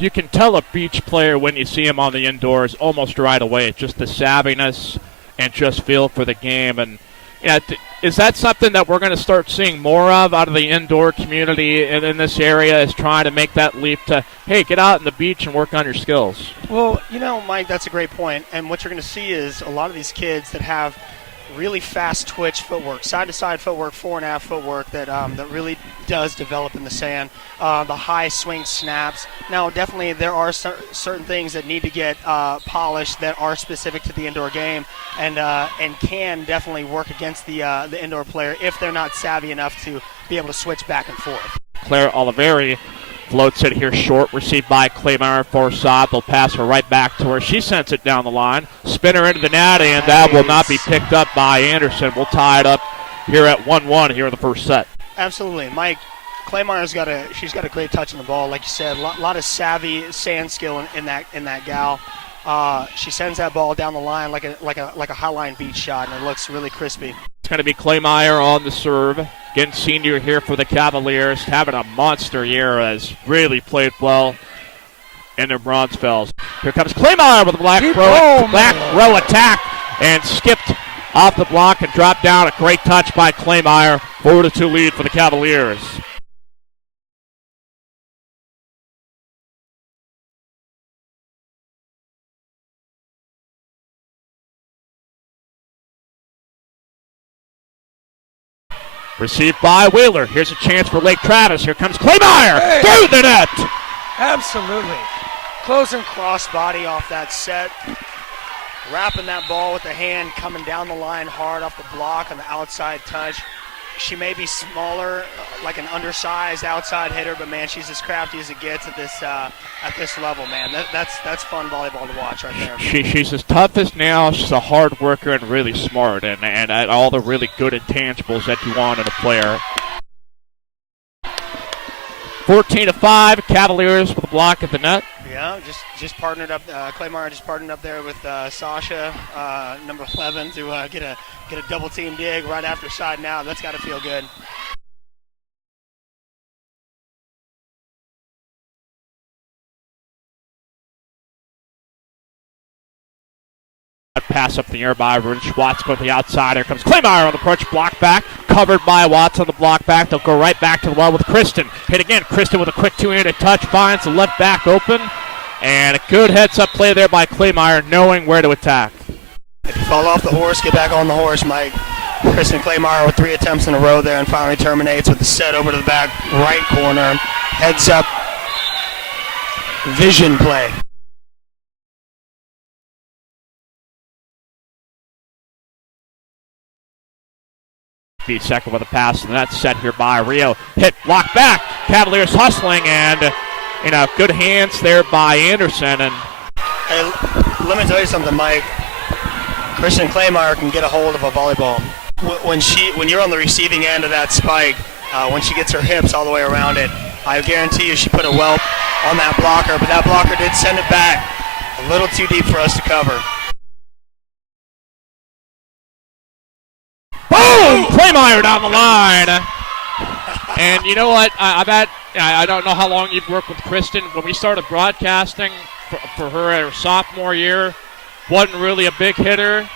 You can tell a beach player when you see him on the indoors almost right away. It's just the savviness and just feel for the game. And is that something that we're going to start seeing more of out of the indoor community in this area, is trying to make that leap to, hey, get out on the beach and work on your skills? Well, Mike, that's a great point. And what you're going to see is a lot of these kids that have really fast twitch footwork, side-to-side footwork, fore-and-aft footwork that really does develop in the sand. The high swing snaps. Now, definitely there are certain things that need to get polished that are specific to the indoor game, and can definitely work against the indoor player if they're not savvy enough to be able to switch back and forth. Claire Oliveri floats it here short, received by Kleymeyer for Saab. They'll pass her right back to her. She sends it down the line. Spinner into the net, and that will not be picked up by Anderson. We'll tie it up here at 1-1 here in the first set. Absolutely. Mike, Kleymeyer's got a great touch on the ball. Like you said, a lot of savvy sand skill in that gal. She sends that ball down the line like a highline beach shot, and it looks really crispy. It's going to be Kleymeyer on the serve. Again, senior here for the Cavaliers, having a monster year, has really played well in their bronze fells. Here comes Kleymeyer with a black row attack, and skipped off the block and dropped down. A great touch by Kleymeyer. 4-2 lead for the Cavaliers. Received by Wheeler. Here's a chance for Lake Travis. Here comes Kleymeyer through the net. Absolutely. Closing crossbody off that set. Wrapping that ball with the hand, coming down the line hard off the block on the outside touch. She may be smaller, like an undersized outside hitter, but man, she's as crafty as it gets at this level, man. That's fun volleyball to watch right there. She's as tough as nails. She's a hard worker and really smart, and all the really good intangibles that you want in a player. 14-5, Cavaliers with a block at the net. Yeah, just partnered up. Kleymeyer just partnered up there with Sasha, number 11, to get a double team dig right after side now. That's got to feel good. Pass up the air by Rich Watts, go to the outside. Here comes Kleymeyer on the approach, block back, covered by Watts on the block back. They'll go right back to the well with Kristen. Hit again. Kristen with a quick two-handed touch, finds the left back open, and a good heads-up play there by Kleymeyer, knowing where to attack. If you fall off the horse, get back on the horse, Mike. Kristen Kleymeyer with 3 attempts in a row there, and finally terminates with the set over to the back right corner. Heads-up vision play. Second with a pass, and that's set here by Rio. Hit, block back. Cavaliers hustling, and good hands there by Anderson. And hey, let me tell you something, Mike. Kristen Kleymeyer can get a hold of a volleyball. When you're on the receiving end of that spike, when she gets her hips all the way around it, I guarantee you she put a whelp on that blocker, but that blocker did send it back a little too deep for us to cover. Boom! Kleymeyer down the line. And you know what? I don't know how long you've worked with Kristen. When we started broadcasting for her sophomore year, wasn't really a big hitter.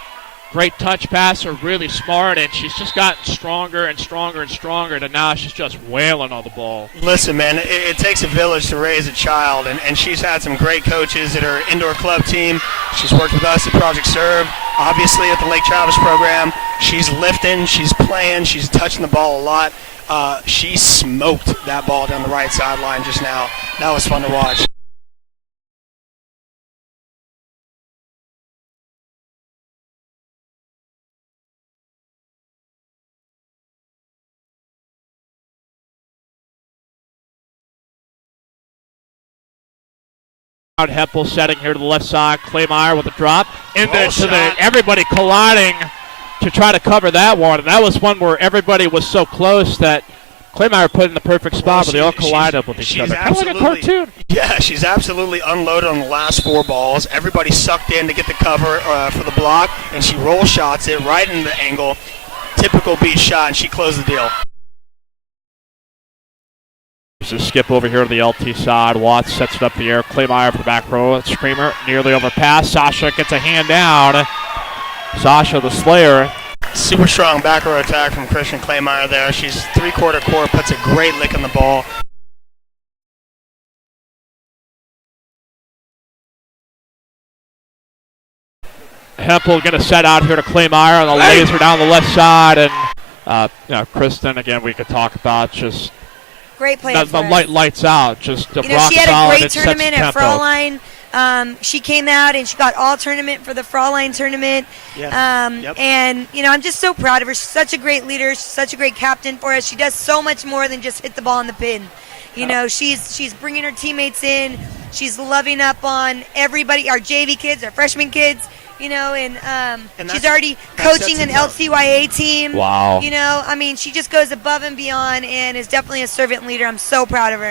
Great touch passer, really smart, and she's just gotten stronger and stronger and stronger, and now she's just wailing on the ball. Listen, man, it takes a village to raise a child, and she's had some great coaches at her indoor club team. She's worked with us at Project Serve, obviously at the Lake Travis program. She's lifting, she's playing, she's touching the ball a lot. She smoked that ball down the right sideline just now. That was fun to watch. Heppel setting here to the left side. Kleymeyer with a drop. Everybody colliding to try to cover that one. And that was one where everybody was so close that Kleymeyer put in the perfect spot, but they all collided with each other. Kind of like a cartoon. Yeah, she's absolutely unloaded on the last 4 balls. Everybody sucked in to get the cover for the block, and she roll shots it right in the angle. Typical beach shot, and she closed the deal. There's a skip over here to the LT side. Watts sets it up the air. Kleymeyer for the back row. Screamer nearly overpass. Sasha gets a hand down. Sasha, the Slayer. Super strong back row attack from Kristen Kleymeyer there. She's three-quarter core, puts a great lick on the ball. Hempel going to set out here to Kleymeyer on the laser down the left side. And Kristen, again, we could talk about just great play. The lights out. Just she rock had solid. A great tournament at Fraulein. She came out and she got all tournament for the Fraulein tournament. Yes. And, I'm just so proud of her. She's such a great leader. She's such a great captain for us. She does so much more than just hit the ball in the pin. She's bringing her teammates in. She's loving up on everybody, our JV kids, our freshman kids. And she's already coaching an LCYA team. Wow. She just goes above and beyond and is definitely a servant leader. I'm so proud of her.